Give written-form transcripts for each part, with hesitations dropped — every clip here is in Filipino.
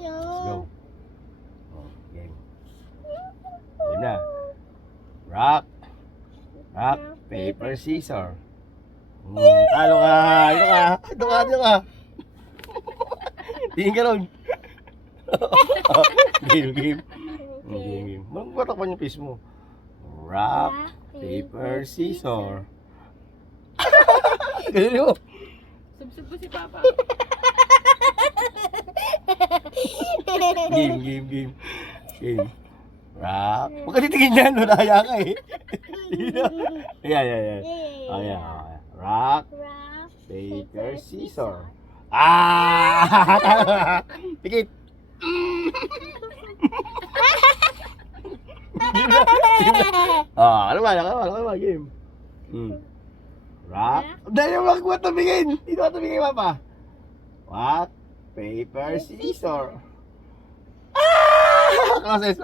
Let's go. Oh, game. Game na. Rock, paper, scissors. Talo ka. Ito ka. Tingin ka nun. Game. Magpatakpan yung face mo. Rock, paper, scissors. Ganun mo. Subsub po si Papa. Game. Rock. Huwag ka titigin yan. Nalaya ka eh. Ayan. Rock, paper, scissors. Pikit. Ano ba? Game. Rock. Dahil yung magbuhat tumingin. Dito ka tumingin, Papa. Rock, paper, scissors. Close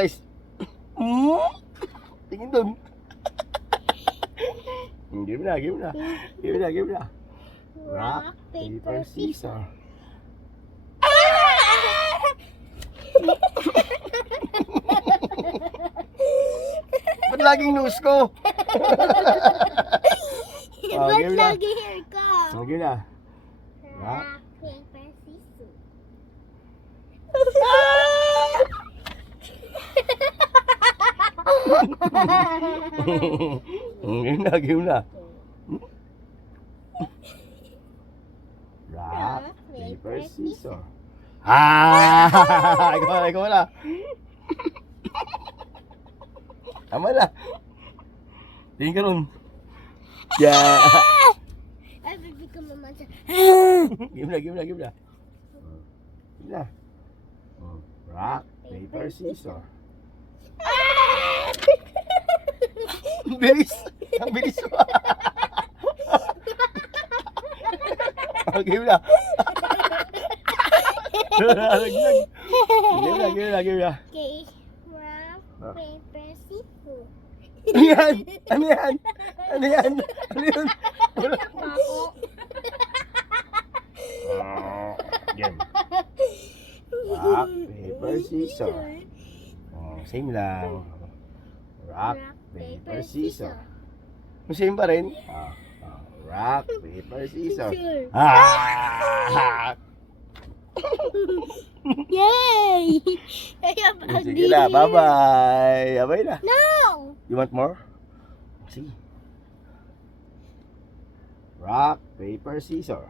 eyes. Tingin dun. Game na. Rock, paper, scissors. Ba't laging nose ko? Ba't game na. lagi hair ka? Game na. Rock. Paper, scissors. Game na. Rock, paper, scissors. Ikaw na. Tama na. Tingin ka nun. Yeah. Ay, baby ko naman siya. Game na. Rock, paper, scissors. Ang bilis mo. Game na. Game na. Okay. Rock, paper, scissors. Ano yan? Pako. Game. Rock, paper, scissors. Same lang. Rock, paper, scissors. Same pa rin. Rock, paper, scissors. Yay! Sige na, bye-bye. Abay na. No! You want more? See. Rock, paper, scissors.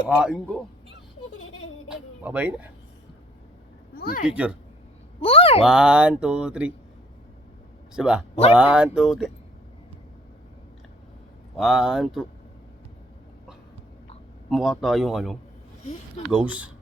Nakain ko. Babay na. More. Picture. More! 1, 2, 3. Isa ba? 1, 2, 3. 1, 2. Mukha tayong ghost.